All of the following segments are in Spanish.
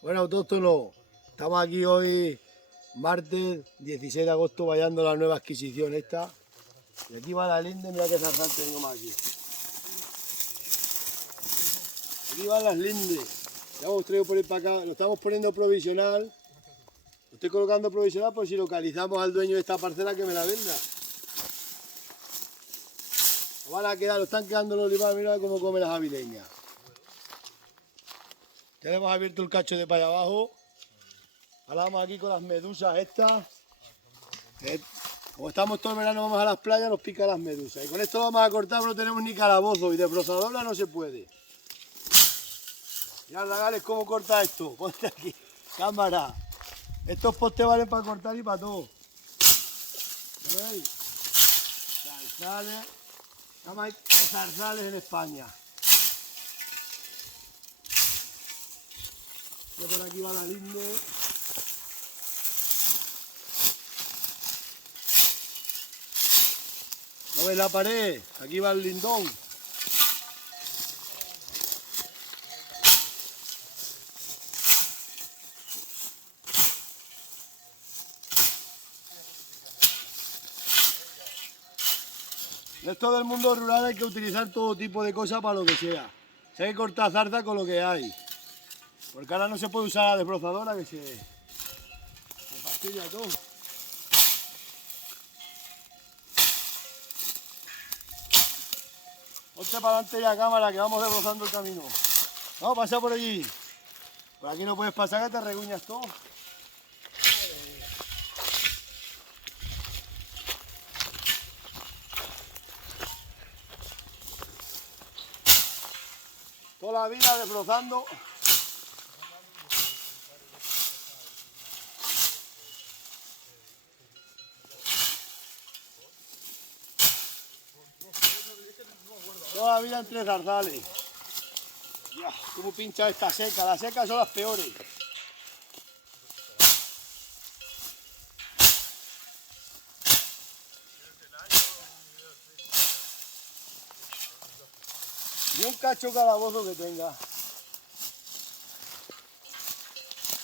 Bueno, autóctono, estamos aquí hoy, martes 16 de agosto, vallando la nueva adquisición esta. Y aquí va la linde, mira qué zarzal tengo más aquí. Aquí van las lindes. Ya hemos traído por ir para acá, lo estamos poniendo provisional. Lo estoy colocando provisional por si localizamos al dueño de esta parcela que me la venda. Van a quedar, lo están quedando los olivares, mira cómo come las avileñas. Ya le hemos abierto el cacho de para allá abajo. Ahora vamos aquí con las medusas estas. Como estamos todo el verano, vamos a las playas, nos pica las medusas. Y con esto lo vamos a cortar, pero no tenemos ni calabozo y de brozadora no se puede. Mirad, Ragales, cómo corta esto. Ponte aquí, cámara. Estos postes valen para cortar y para todo. ¿Veis? Zarzales. Nada más hay zarzales en España. Y por aquí va la linde. ¿No ves la pared? Aquí va el lindón. En esto del mundo rural hay que utilizar todo tipo de cosas para lo que sea. Se hay que cortar zarza con lo que hay. Porque ahora no se puede usar la desbrozadora que se fastidia todo. Ponte para adelante ya, cámara, que vamos desbrozando el camino. Vamos, pasa por allí. Por aquí no puedes pasar que te reguñas todo. Toda la vida desbrozando. Toda la vida entre zarzales. Ya, cómo pincha esta seca. Las secas son las peores. Ni un cacho calabozo que tenga.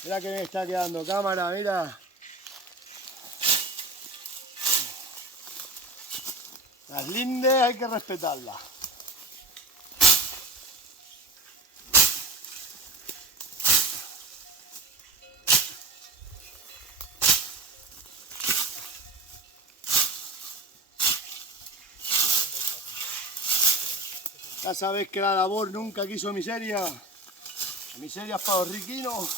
Mira que me está quedando, cámara, mira. Las lindes hay que respetarlas. Ya sabéis que la labor nunca quiso miseria. La miseria es para los riquinos.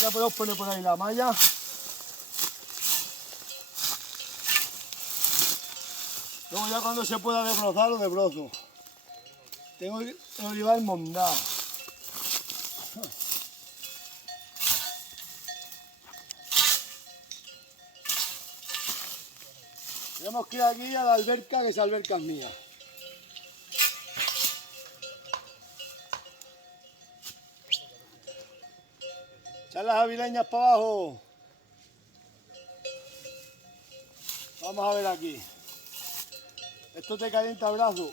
Ya podemos poner por ahí la malla. Luego ya cuando se pueda desbrozar lo desbrozo. Tengo el olivar mondado. Tenemos que ir aquí a la alberca, que esa alberca es mía. Echar las avileñas para abajo. Vamos a ver aquí. Esto te calienta el brazo.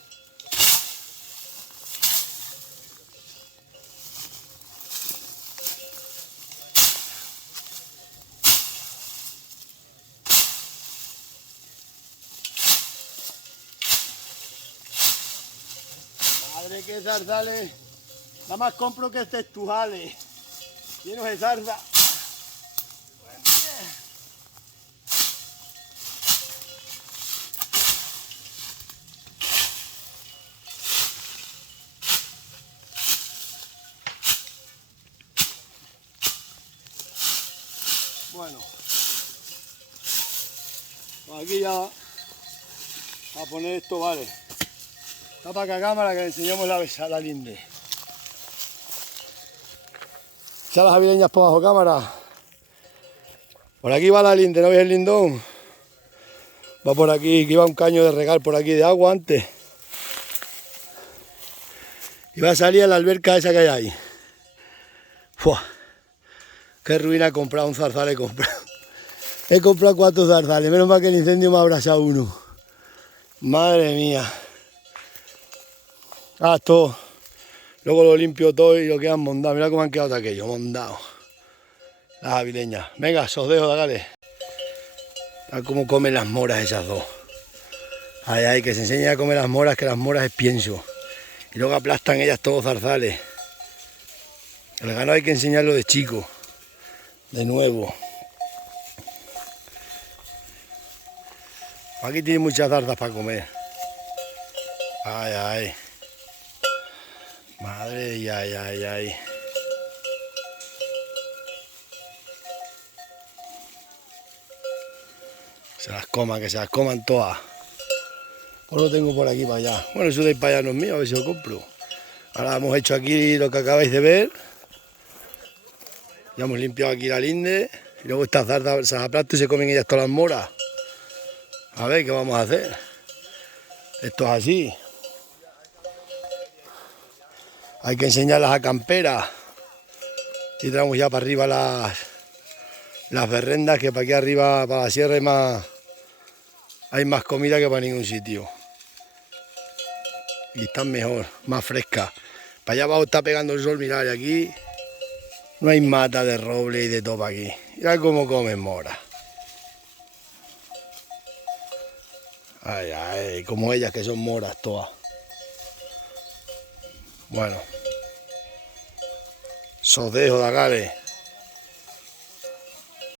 Madre que zarzales. Nada más compro que textuales. Llenos de zarza. Bueno, aquí ya a poner esto, vale. Tapa acá cámara que le enseñamos la linde. Echa las avileñas por abajo, cámara. Por aquí va la linde, ¿no veis el lindón? Va por aquí, que iba un caño de regar por aquí de agua antes. Y va a salir a la alberca esa que hay ahí. ¡Fua! Qué ruina he comprado, un zarzal he comprado. He comprado 4 zarzales, menos mal que el incendio me ha abrasado uno. Madre mía. Ah, esto. Luego lo limpio todo y lo quedan mondados. Mira cómo han quedado de aquello, mondados. Las avileñas. Venga, os dejo, dale. A cómo comen las moras esas dos. Ay, ay, que se enseñe a comer las moras, que las moras es pienso. Y luego aplastan ellas todos zarzales. El ganado hay que enseñarlo de chico. De nuevo. Aquí tiene muchas zarzas para comer. Ay, ay. Madre, ay, ay, ay. Se las coman, que se las coman todas. Pues lo tengo por aquí para allá. Bueno, eso de ir para allá no es mío, a ver si lo compro. Ahora hemos hecho aquí lo que acabáis de ver. Ya hemos limpiado aquí la linde. Y luego estas zarzas se las aplasto y se comen ellas todas las moras. A ver qué vamos a hacer. Esto es así. Hay que enseñarlas a camperas. Y traemos ya para arriba las berrendas, que para aquí arriba, para la sierra, hay más comida que para ningún sitio. Y están mejor, más frescas. Para allá abajo está pegando el sol, mirad, y aquí no hay mata de roble y de todo aquí. Mirad cómo comen mora. Ay, ay, como ellas que son moras todas. Bueno, os dejo, dagales.